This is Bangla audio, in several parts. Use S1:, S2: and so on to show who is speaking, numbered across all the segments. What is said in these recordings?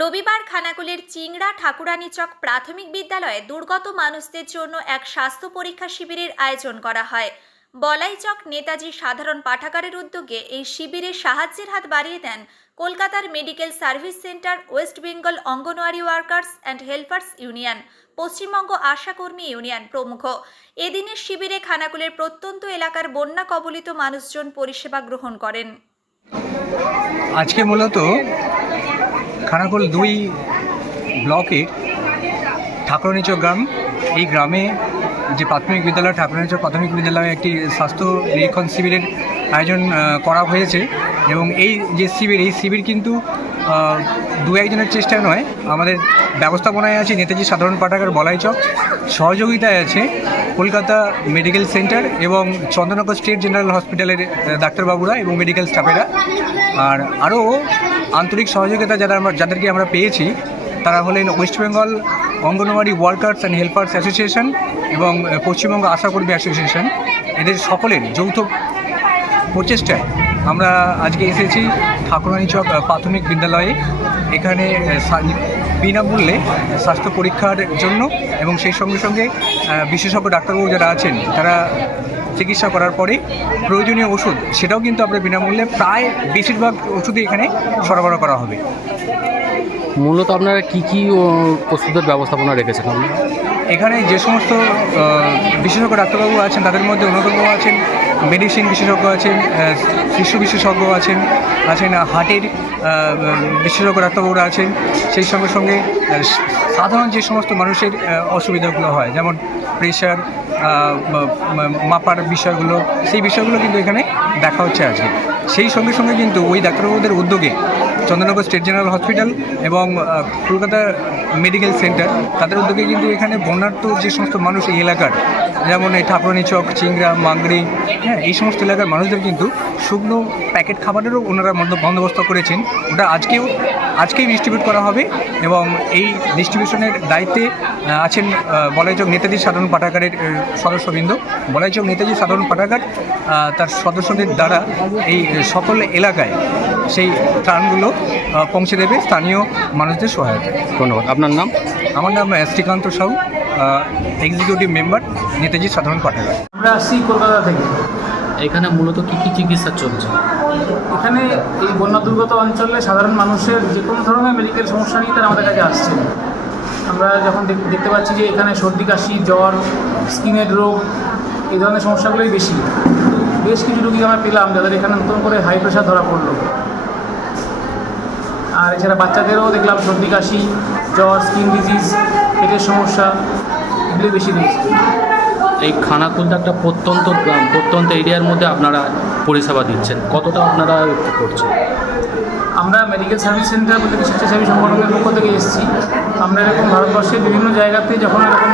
S1: রবিবার খানাকুলের চিংড়া ঠাকুরানীচক প্রাথমিক বিদ্যালয়ে দুর্গত মানুষদের জন্য এক স্বাস্থ্য পরীক্ষা শিবিরের আয়োজন করা হয়। বলাইচক নেতাজি সাধারণ পাঠাগারের উদ্যোগে এই শিবিরে সাহায্যের হাত বাড়িয়ে দেন কলকাতার medical service centre, West Bengal anganwadi workers and helpers union, Paschimbanga আশাকর্মী union প্রমুখ। এদিনের শিবিরে খানাকুলের প্রত্যন্ত এলাকার বন্যা কবলিত মানুষজন পরিষেবা গ্রহণ করেন।
S2: আজকে মূলত খানাকুল দুই ব্লকে ঠাকুরানীচক গ্রাম, এই গ্রামে যে প্রাথমিক বিদ্যালয় ঠাকুরানীচক প্রাথমিক বিদ্যালয়ে একটি স্বাস্থ্য নিরীক্ষণ শিবিরের আয়োজন করা হয়েছে এবং এই যে শিবির, এই শিবির কিন্তু দু একজনের চেষ্টায় নয়, আমাদের ব্যবস্থাপনায় আছে নেতাজি সাধারণ পাঠাগার বলাইচক সহযোগিতায় আছে কলকাতা মেডিকেল সেন্টার এবং চন্দননগর স্টেট জেনারেল হসপিটালের ডাক্তারবাবুরা এবং মেডিকেল স্টাফেরা। আর আরও আন্তরিক সহযোগিতা যারা আমরা যাদেরকে আমরা পেয়েছি, তারা হলেন West Bengal anganwadi workers and helpers association এবং পশ্চিমবঙ্গ আশাকর্মী অ্যাসোসিয়েশন। এদের সকলের যৌথ প্রচেষ্টায় আমরা আজকে এসেছি ঠাকুরানীচক চক প্রাথমিক বিদ্যালয়ে। এখানে বিনামূল্যে স্বাস্থ্য পরীক্ষার জন্য এবং সেই সঙ্গে সঙ্গে বিশেষজ্ঞ ডাক্তারবাবু যারা আছেন, তারা চিকিৎসা করার পরে প্রয়োজনীয় ওষুধ সেটাও কিন্তু আমরা বিনামূল্যে প্রায় বেশিরভাগ ওষুধই এখানে সরবরাহ করা হবে।
S3: মূলত আপনারা কী কী ওষুধের ব্যবস্থাপনা রেখেছেন
S2: এখানে যে সমস্ত বিশেষজ্ঞ ডাক্তারবাবু আছেন তাদের মধ্যে অন্যতম আছেন মেডিসিন বিশেষজ্ঞ আছেন শিশু বিশেষজ্ঞ আছেন আছেন হার্টের বিশেষজ্ঞ ডাক্তারবাবুরা আছেন। সেই সঙ্গে সঙ্গে সাধারণ যে সমস্ত মানুষের অসুবিধাগুলো হয়, যেমন প্রেশার মাপার বিষয়গুলো, সেই বিষয়গুলো কিন্তু এখানে দেখা হচ্ছে আজকে। সেই সঙ্গে সঙ্গে কিন্তু ওই ডাক্তারবাবুদের উদ্যোগে চন্দননগর স্টেট জেনারেল হসপিটাল এবং কলকাতা মেডিকেল সেন্টার। তাদের উদ্যোগে কিন্তু এখানে বন্যার্থ যে সমস্ত মানুষ এই এলাকার, যেমন এই ঠাকুরানী চক, চিংড়া, মাংরি হ্যাঁ এই সমস্ত এলাকার মানুষদের কিন্তু শুকনো প্যাকেট খাবারেরও ওনারা বন্দ- বন্দোবস্ত করেছেন। ওটা আজকেও, আজকেই ডিস্ট্রিবিউট করা হবে এবং এই ডিস্ট্রিবিউশনের দায়িত্বে আছেন বলাইচক নেতাজি সাধারণ পাঠাগারের সদস্যবৃন্দ। বলাইচক নেতাজি সাধারণ পাঠাগার তার সদস্যদের দ্বারা এই সকল এলাকায় সেই ত্রাণগুলো পৌঁছে দেবে স্থানীয় মানুষদের সহায়তা।
S3: ধন্যবাদ। আপনার নাম?
S2: আমার নাম শ্রীকান্ত সাউ এক্সিকিউটিভ মেম্বার নেতাজি সাধারণ পাঠাগার।
S4: আমরা আসছি কলকাতা থেকে।
S3: এখানে মূলত কি কি চিকিৎসা চলছে?
S4: এখানে এই বন্যা দুর্গত অঞ্চলে সাধারণ মানুষের যে কোনো ধরনের মেডিকেল সমস্যা নিয়ে তারা আমাদের কাছে আসছে। আমরা যখন দেখ- দেখতে পাচ্ছি যে এখানে সর্দি কাশি জ্বর স্কিনের রোগ এই ধরনের সমস্যাগুলোই বেশি। বেশ কিছু রুগী আমরা পেলাম যাদের এখানে নতুন করে হাই প্রেশার ধরা পড়ল। আর এছাড়া বাচ্চাদেরও দেখলাম সর্দি কাশি জ্বর স্কিন ডিজিজ পেটের সমস্যা এগুলোই বেশি রয়েছে।
S3: এই খানাকুলটা একটা প্রত্যন্ত গ্রাম প্রত্যন্ত এরিয়ার মধ্যে আপনারা পরিষেবা দিচ্ছেন। কতটা আপনারা করছেন?
S4: আমরা মেডিকেল সার্ভিস সেন্টার বলতে স্বেচ্ছাসেবী সংগঠনের পক্ষ থেকে এসেছি। আমরা এরকম ভারতবর্ষের বিভিন্ন জায়গাতে যখন এরকম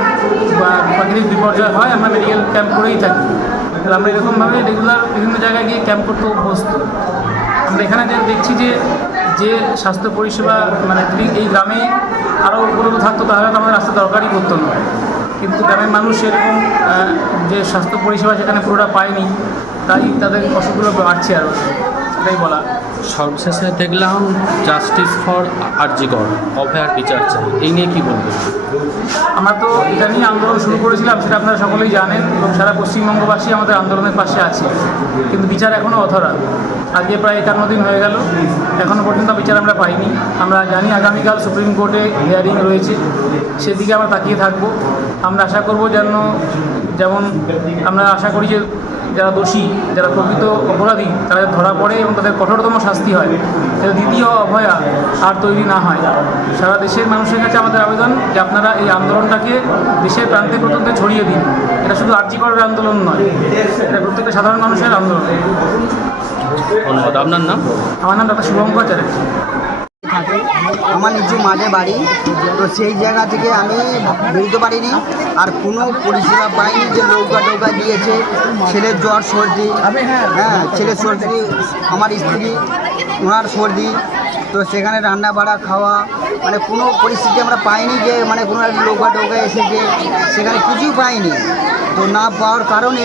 S4: বা- প্রাকৃতিক বিপর্যয় হয় আমরা মেডিকেল ক্যাম্প করেই থাকি। তাহলে আমরা এরকমভাবে রেগুলার বিভিন্ন জায়গায় গিয়ে ক্যাম্প করতে অভ্যস্ত। আমরা এখানে যে দেখছি যে যে স্বাস্থ্য পরিষেবা মানে যদি এই গ্রামে আরও উপলব্ধ থাকতো, তাহলে তো আমাদের রাস্তা দরকারই করতো না। কিন্তু গ্রামের মানুষ এরকম যে স্বাস্থ্য পরিষেবা সেখানে পুরোটা পায়নি, তাই তাদের অসুখগুলো বাড়ছে আরও সেটাই বলা।
S3: সর্বশেষে দেখলাম জাস্টিস ফর আরজিগর অভয়ার বিচার চাই। এই নিয়ে কি বলবেন
S4: আমরা তো এটা নিয়ে আন্দোলন শুরু করেছিলাম, সেটা আপনারা সকলেই জানেন এবং সারা পশ্চিমবঙ্গবাসী আমাদের আন্দোলনের পাশে আছে। কিন্তু বিচার এখনও অধরা আজকে প্রায় একান্ন দিন হয়ে গেল। এখনও পর্যন্ত বিচার আমরা পাইনি। আমরা জানি আগামীকাল সুপ্রিম কোর্টে হিয়ারিং রয়েছে। সেদিকে আমরা তাকিয়ে থাকব। আমরা আশা করব যেন, যেমন আমরা আশা করি যে যারা দোষী যারা প্রকৃত অপরাধী তারা ধরা পড়ে এবং তাদের কঠোরতম শাস্তি হয় যাতে দ্বিতীয় অভয়া আর তৈরি না হয়। সারা দেশের মানুষের কাছে আমাদের আবেদন যে আপনারা এই আন্দোলনটাকে দেশের প্রান্তে প্রত্যন্তে ছড়িয়ে দিন। এটা শুধু আর্যিকরের আন্দোলন নয় এটা প্রত্যেকটা সাধারণ মানুষের আন্দোলন।
S3: ধন্যবাদ। আপনার নাম?
S4: আমার নাম ডক্টর শুভঙ্কর চ্যাটার্জি।
S5: থাকে। আমার নিচু মাঝে বাড়ি। তো সেই জায়গা থেকে আমি বেরোতে পারিনি। আর কোনো পরিষেবা পাইনি যে নৌকা টৌকা দিয়েছে। ছেলের জ্বর, সর্দি। হ্যাঁ ছেলের সর্দি, আমার স্ত্রী, ওনার সর্দি। তো সেখানে রান্না বাড়া খাওয়া মানে কোনো পরিস্থিতি আমরা পাইনি যে মানে কোনো একটা নৌকা টৌকা এসেছে। সেখানে কিছুই পাইনি। তো না পাওয়ার কারণে,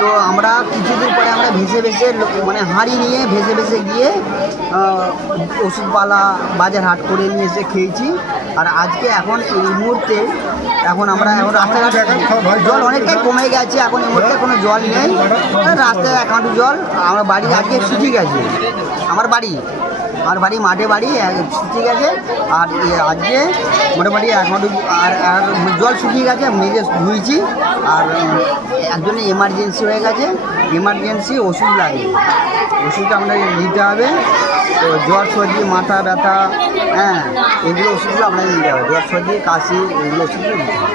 S5: তো আমরা কিছুদিন পরে আমরা ভেসে ভেসে মানে হাঁড়ি নিয়ে ভেসে ভেসে গিয়ে ওষুধপালা বাজার হাট করে নিয়ে এসে খেয়েছি। আর আজকে এখন এই মুহূর্তে এখন আমরা এখন রাস্তাঘাট জল অনেকটাই কমে গেছে, এখন এই মুহূর্তে কোনো জল নেই। রাস্তায় এক জল, আমার বাড়ি আজকে শুকিয়ে গেছে। আমার বাড়ি? আমার বাড়ি মাঠে বাড়ি শুকিয়ে গেছে আর আজকে মোটামুটি হাঁটু আর আর জল শুকিয়ে গেছে নিজে ধুয়েছি আর উম, একজনের এমার্জেন্সি হয়ে গেছে এমার্জেন্সি ওষুধ লাগে। ওষুধটা আমরা নিতে হবে তো জ্বর সর্দি মাথা ব্যথা হ্যাঁ এগুলো ওষুধগুলো আপনাকে নিতে হবে জ্বর সর্দি কাশি এগুলো ওষুধগুলো নিতে হবে।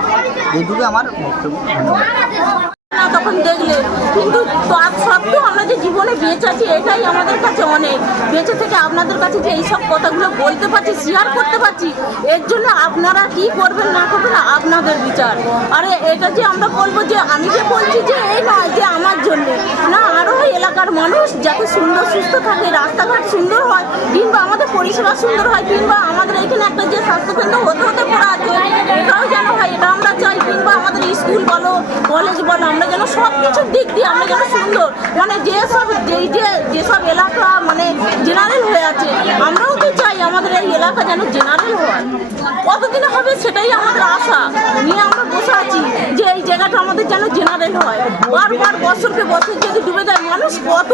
S5: এইটুকু আমার বক্তব্য। ধন্যবাদ।
S6: না তখন দেখলে। কিন্তু তার সত্ত্বেও আমরা যে জীবনে বেঁচে আছি, এটাই আমাদের কাছে অনেক। বেঁচে থেকে আপনাদের কাছে যে এইসব কথাগুলো বলতে পারছি শেয়ার করতে পারছি, এর জন্য আপনারা কি করবেন না করবেন, আপনাদের বিচার। আরে, এটা যে আমরা বলব যে, আমি যে বলছি যে, এই নয় যে আমার জন্য। না আরও এলাকার মানুষ যাতে সুন্দর, সুস্থ থাকে, রাস্তাঘাট সুন্দর হয়, কিংবা আমাদের পরিষেবা সুন্দর হয়, কিংবা আমাদের এখানে একটা যে স্বাস্থ্যকেন্দ্র হতে হতে পড়া আছে, এটাও যেন হয়, এটা আমরা চাই, কিংবা আমাদের স্কুল বলো কলেজ বলো আমরা যেন সব কিছুর দিক দিয়ে আমরা যেন সুন্দর। মানে যেসব যেই যে যেসব এলাকা মানে জেনারেল হয়ে আছে, আমরাও তো চাই আমাদের এই এলাকা যেন জেনারেল হয়। কতদিন হবে সেটাই আমাদের আশা। নিয়ে আমরা বসে আছি যে এই জায়গাটা আমাদের যেন জেনারেল হয়। বারবার বছরকে বছর যদি ডুবে যায়, মানুষ কত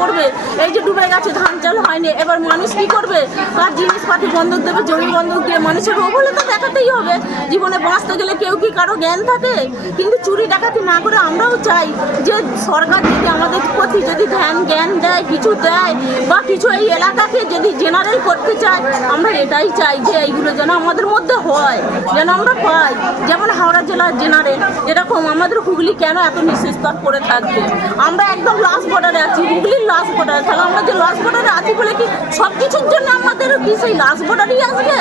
S6: করবে? এই যে ডুবে গেছে, ধান চাল হয়নি, এবার মানুষ কি করবে? তার জিনিসপাতি বন্ধক দেবে, জমি বন্ধক দিয়ে মানুষের রোগ হলে তো দেখাতেই হবে। জীবনে বাঁচতে গেলে কেউ কি কারও জ্ঞান থাকে? কিন্তু চুরি ডাকাতি না করে আমরাও চাই যে সরকার যদি আমাদের প্রতি যদি ধ্যান, জ্ঞান দেয়, কিছু দেয় বা কিছু এই এলাকাকে যদি জেনারেল করতে চায়, আমরা এটাই চাই যে এইগুলো যেন আমাদের মধ্যে হয়, যেন আমরা পাই। যেমন হাওড়া জেলার জেনারেল এরকম আমাদের হুগলি কেন এত নিঃস্তর করে থাকবে? আমরা একদম লাস্ট বর্ডারে আছি, হুগলির লাস্ট বর্ডারে তাহলে আমরা যে লাস্ট বর্ডারে আছি বলে কি সব কিছুর জন্য আমাদের কি সেই লাস্ট বর্ডারই আসবে?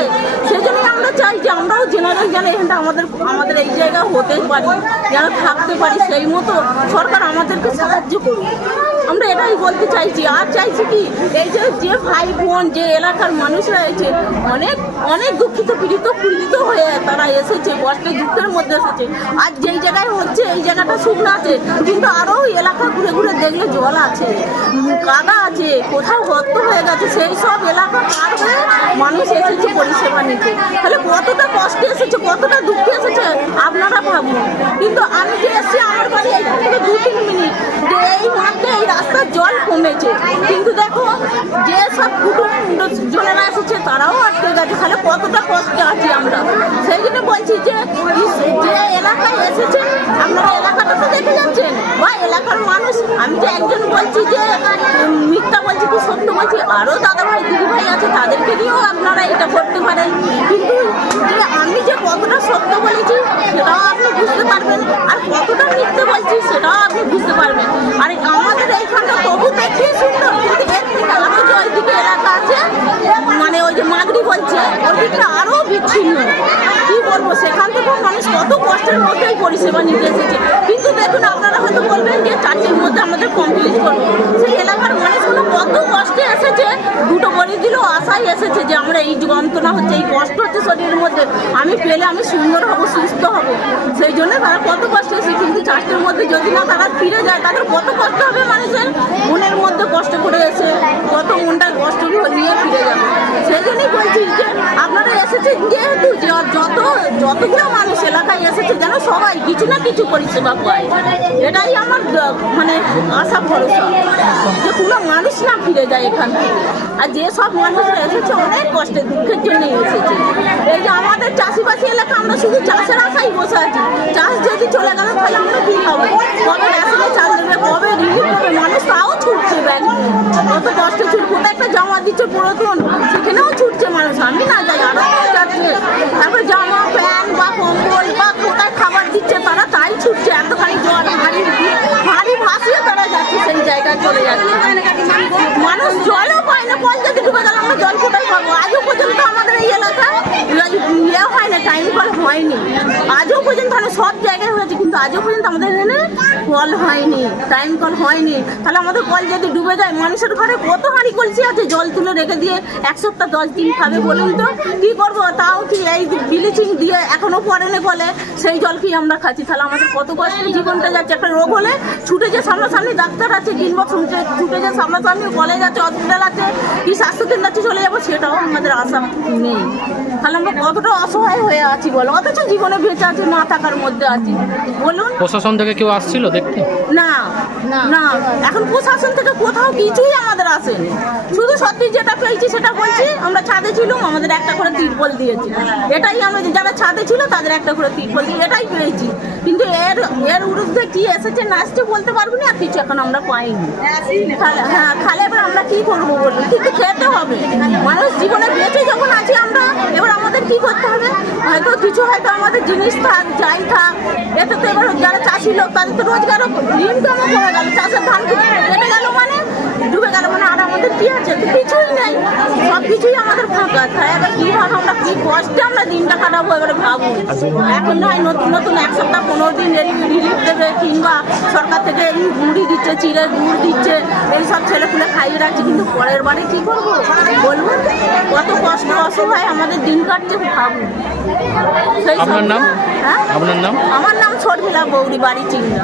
S6: সেই জন্যই আমরা চাই যে আমরাও জেনারেল যেন এখানটা আমাদের আমাদের এই জায়গা হতে পারি, যেন থাকতে পারি সেই মতো সরকার আমাদেরকে সাহায্য করুক। আমরা এটাই বলতে চাইছি, আর চাইছি কি, এই যে যে ভাই বোন, যে এলাকার মানুষরা এসেছে, অনেক অনেক দুঃখিত, পীড়িত পীড়িত হয়ে তারা এসেছে কষ্টে দুঃখের মধ্যে এসেছে। আর যেই জায়গায় হচ্ছে, এই জায়গাটা শুকনো আছে, কিন্তু আরও এলাকা ঘুরে ঘুরে দেখলে জল আছে, কাদা আছে, কোথাও গর্ত হয়ে গেছে, সেই সব এলাকা পার হয়ে মানুষ এসেছে পরিষেবা নিতে। তাহলে কতটা কষ্টে এসেছে কতটা দুঃখে এসেছে আপনারা ভাবুন কিন্তু আমি যে এসেছি আমার বাড়ি এইখান থেকে দু তিন মিনিট যে এই মাঠে এই রাস্তার জল কমেছে কিন্তু দেখো যে সব কুটুম জনেরা এসেছে তারাও আটকে গেছে তাহলে কতটা কষ্টে আছি আমরা সেই জন্য বলছি যে যে এলাকায় এসেছে আপনারা এলাকাটা তো দেখে যাচ্ছেন বা এলাকার মানুষ আমি যে একজন বলছি যে মিথ্যা বলছি কি সত্য বলছি। আরও দাদা ভাই দিদি ভাই আছে, তাদেরকে নিয়েও আপনারা এটা করতে পারেন। কিন্তু আমি যে কতটা সত্য বলেছি, সেটাও আপনি বুঝতে পারবেন। আর কতটা মিথ্যে বলছি, সেটাও আপনি বুঝতে পারবেন। আর, আমাদের এইখানটা তবু দেখতে সুন্দর, কিন্তু এর থেকে যে ওইদিকে এলাকা আছে মানে ওই যে মাগরি বলছে ওই দিকটা আরও বিচ্ছিন্ন কি বলব সেখান থেকেও কত কষ্টের মধ্যেই পরিষেবা নিতে এসেছে। কিন্তু দেখুন, আপনারা হয়তো বলবেন যে চারটির মধ্যে আমাদের কমপ্লিট করব। সেই এলাকার মানুষগুলো কত কষ্টে এসেছে, দুটো বলে দিলেও আশাই এসেছে যে আমরা এই যন্ত্রণা হচ্ছে, এই কষ্ট হচ্ছে শরীরের মধ্যে। আমি পেলে আমি সুন্দর হব, সুস্থ হব। সেই জন্য তারা কত কষ্ট এসেছে, কিন্তু চারটের মধ্যে যদি না তারা ফিরে যায়, তাদের কত কষ্ট হবে মানুষের? মনের মধ্যে কষ্ট করে এসে, কত মনটা কষ্ট নিয়ে ফিরে যাবে। সেই জন্যই বলছি যে এসেছেন যেহেতু যত যতগুলো মানুষ এলাকায় এসেছে, যেন সবাই কিছু না কিছু পরিষেবা পায়। এটাই আমার মানে আশা ভরসা, যে কোনো মানুষ না ফিরে যায় এখান থেকে। আর যে সব মানুষরা এসেছে, অনেক কষ্টে দুঃখের জন্যই এসেছে। এই যে আমাদের চাষিবাসী এলাকা, আমরা শুধু চাষের আশাই বসে আছি। চাষ যদি চলে গেল, তাহলে আমরা কী খাব? কবে রেশনে চাষ দেবে, কবে রিলিফ মানুষ তাও ছুটছে নিয়ে। কত কষ্ট ছুট কোথায় একটা জমা দিচ্ছে পুরাতন, সেখানেও ছুটছে মানুষ। আমি না যাই আরও যাচ্ছে। তারপর জামা, প্যান্ট বা কম্বল বা কোথায় খাবার দিচ্ছে তারা তাই ছুটছে এতখানি জল হাড়ি হাড়ি ভাসিয়ে তারা যাচ্ছে সেই জায়গায় চলে যাচ্ছে মানুষ জলও পায় না কল যদি ডুবে গেল আমরা জল কোথায় পাবো আজও পর্যন্ত আমাদের এই এলাকায় ইয়ে হয় হয় না টাইম কল হয়নি। আজও পর্যন্ত মানে সব জায়গায় হয়েছে, কিন্তু আজও পর্যন্ত আমাদের এখানে কল হয়নি টাইম কল হয়নি। তাহলে আমাদের কল যদি ডুবে যায়, মানুষের ঘরে কত হাঁড়ি কলসি আছে? জল তুলে রেখে দিয়ে এক সপ্তাহ দশ দিন খাবে বলুন তো, কী করব? তাও কি এই ব্লিচিং দিয়ে এখনও পড়েনি বলে? সেই জল কি আমরা খাচ্ছি? তাহলে আমাদের কত কষ্ট জীবনটা যাচ্ছে? একটা রোগ হলে ছুটে যে সামনাসামনি ডাক্তার আছে কিংবা ছুটে ছুটে যে সামনাসামনি কলেজ আছে হসপিটাল আছে, কি স্বাস্থ্যকেন্দ্র আছে, চলে যাব, সেটাও আমাদের আশা নেই। তাহলে আমরা কতটা অসহায় হয়ে আছি বলো? অথচ জীবনে বেঁচে আছি না থাকার মধ্যে আছি। বলুন।
S3: প্রশাসন থেকে কেউ আসছিল দেখতে?
S6: না না। এখন প্রশাসন থেকে কোথাও কিছুই আমাদের আসেনি। শুধু সত্যি যেটা পেয়েছি সেটা বলছি আমরা ছাদে ছিলাম আমাদের একটা করে তিরপল দিয়েছে। এটাই আমরা যারা ছাদে ছিল তাদের একটা করে তিরপল দিয়ে এটাই পেয়েছি। কিন্তু এর এর বিরুদ্ধে কি এসেছে না আসছে বলতে পারব না আর কিছু এখন আমরা পাইনি। হ্যাঁ খালে এবার আমরা কি করব বলুন? কিন্তু খেতে হবে। মানুষ জীবনে বেঁচে যখন আছি আমরা, এবার আমাদের কি করতে হবে? হয়তো কিছু হয়তো আমাদের জিনিস থাক, যাই থাক, এতে তো এবার যারা চাষি লোক, তাদের তো রোজগারও ইনকামও কমে গেল। চাষের ধান কেটে গেল মানে? ডুবে গেল মানে আর আমাদের কি আছে? কিছুই নেই। সব কিছুই আমাদের ফাঁকা। তাই এবার কীভাবে আমরা কি কষ্টে দিনটা কাটাবো এবারে ভাবুন। এখন নয় নতুন নতুন এক সপ্তাহ পনেরো দিন রিলিফ দেবে কিংবা সরকার থেকে এই মুড়ি দিচ্ছে চিড়ে গুড় দিচ্ছে এইসব ছেলেপুলে খাইয়ে রাখছে কিন্তু পরের বারে কি করব? বলুন কত কষ্ট অসহায় আমাদের দিন কাটছে ভাবুন। সেই
S3: আপনার নাম?
S6: হ্যাঁ?
S3: আপনার নাম?
S6: আমার নাম শর্মিলা বৌরি বাড়ি চিংড়া।